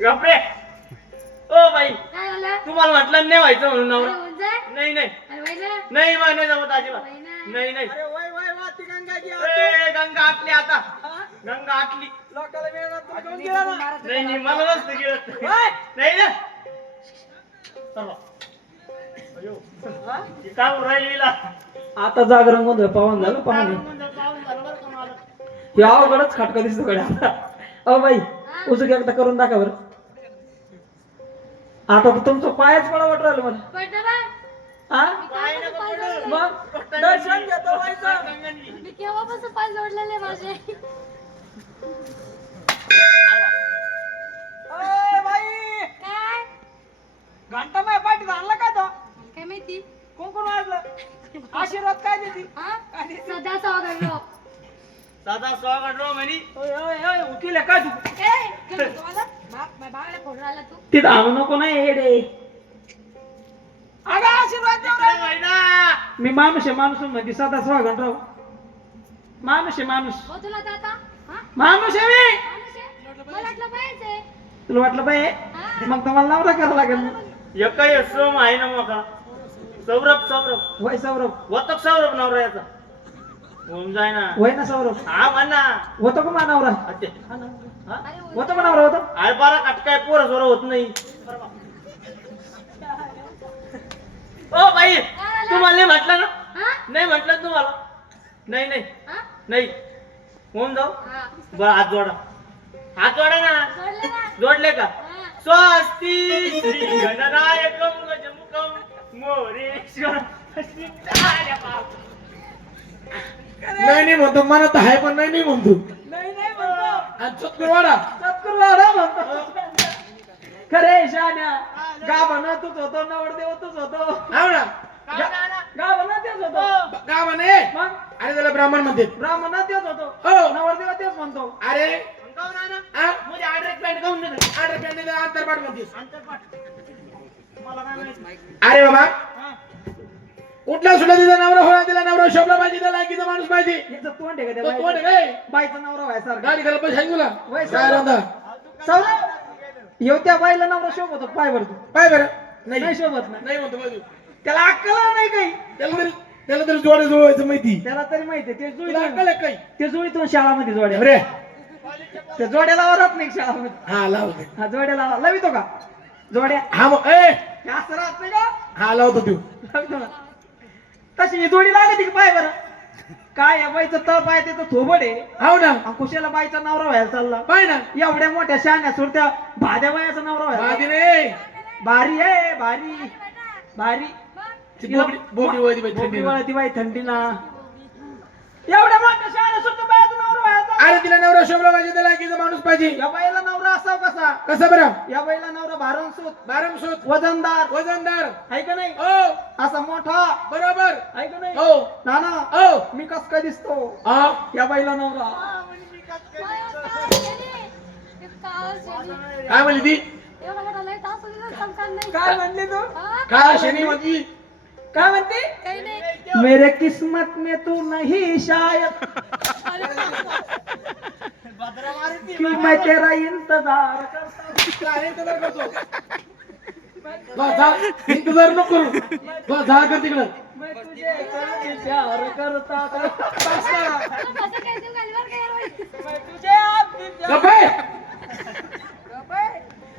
बापरे O by तुम्हाला म्हटलं नाही व्हायचं म्हणून नवरा नाही नाही नाही मग नाही जमत अजिबात नाही नाही गंगा आटली आता गंगा आटली नाही नाही मला नसतं गिळत नाही ना काय राहिलीला आता जागरण गोंधळ पावन झालं पाहुणे हे अवघडच खटका दिसतो कडे आता अ बाई उचूक एकदा करून दाखवा बरं आता तर तुमचं पायच मला वाटत राहिलं मला हा मग दर्शन घेतो मी केव्हापासून पाय जोडलेले माझे काय घंटा माझ्या पाठीत आणला का तो काय माहिती कोण वाजलं आशीर्वाद काय देते सदा स्वागत दादा स्वागत रो म्हणी उकील काय तू बाबाला फोन आला तू तिथं आणू नको नाही येडे अगं आशीर्वाद देऊ रे. महिना मी माणूस आहे माणूस म्हणजे सदा स्वागत राव माणूस आहे माणूस हो तुला दाता माणूस आहे मी मला वाटलं पाहिजे तुला वाटलं बाई मग तुम्हाला नवरा करावं लागेल एकही श्रम आहे ना मग सौरभ सौरभ वय सौरभ वतक सौरभ नवरा याचा होऊन जाय ना वय ना सौरभ हा म्हणा होतो का मा नवरा अते होतो का नवरा होतो अरे बारा काय पोरं सोरं होत नाही ओ बाई तुम्हाला नाही म्हटलं ना नाही म्हटलं तुम्हाला नाही नाही नाही होऊन जाऊ बरं हात जोडा हात जोडा ना जोडले का स्वस्ती श्री गणनायकम गजमुखम मोरेश्वर नाही म्हणतो मला तर हाय पण नाही म्हणतो नाही म्हणतो आणि चतकुरवाडा सत्कुरवाडा म्हणतो खरे शान्या गाभा तूच होतो नवरदेव तूच होतो हाव ना गाभा तेच होतो का म्हणे मग अरे त्याला ब्राह्मण म्हणते ब्राह्मण तेच होतो हो नवरदेव तेच म्हणतो अरे हा? मुझे ऑर्डर एक पॅन्ट काऊन देतो आठ रुपयाने अंतरपाठ म्हणतेस मला काय माहिती अरे बाबा कुठला सुद्धा तिचा नवरा होला तिला नवरा शोभला पाहिजे त्याला लायकीचा माणूस पाहिजे याचं तोंड आहे का तो त्या कोण बाईचं? आहे बाईचा नवरा व्हायसारखा गाडी घाला पैसे आहे तुला वय काय राहता सौरभ येऊ त्या बाईला नवरा शोभतो पाय भरतो पाय बरं नाही नाही शोभत नाही नाही म्हणतो बाजू त्याला अक्कल नाही काही त्याला तरी जोडे जुळवायचं माहिती त्याला तरी माहितीये ते तुला अक्कल जुळीतून आहे काही ते जुळीतून शाळामध्ये जोड्या अरे त्या जोड्या लावत नाही शाळामध्ये हा लावते हा जोड्या लावा लावितो का जोड्या हा मग ए हे असं राहत नाही का हा लावतो तू लावितो ना तशी ही जोडी लागते की पाय बरं काय या बाईचं तळ पाय त्याचं थोबड आहे हाव ना आणि कुशाला बाईचा नवरा व्हायला चालला पाय ना एवढ्या मोठ्या शहाण्या सुरत्या भाद्या बायाचा नवरा व्हायला आधी रे भारी आहे भारी भारी बोटी वळती बाई बोटी थंडीनं. वळती बाई थंडीना एवढ्या मोठ्या शहाण्या सुरत्या बायाचा नवरा व्हायला चालला. अरे तिला नवरा शोभला पाहिजे त्याला लायकीचा माणूस पाहिजे या बाईला नवरा असावा कसा कसं बरं या बाईला नवरा भारमसूत बारमसूत वजनदार वजनदार आहे का नाही हो असा मोठा बरोबर आहे का नाही हो नाना हो मी कस काय दिसतो हा या बाईला नवरा काय म्हणली ती एवढा मोठा लय तास होती संकार नाही काय म्हणली तू काय शनी म्हणती काय म्हणते काही नाही मेरे किस्मत में तू नहीं शायद कि मैं तेरा इंतजार करता काय इंतजार करतो इंतजार नको करू जा कर तिकडं मैं तुझे कभी प्यार करता था असं काय तू घालवर काय यार मैं तुझे अब भी प्यार गप्पे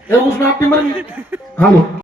करता था। उसमें आपकी मर्जी हालो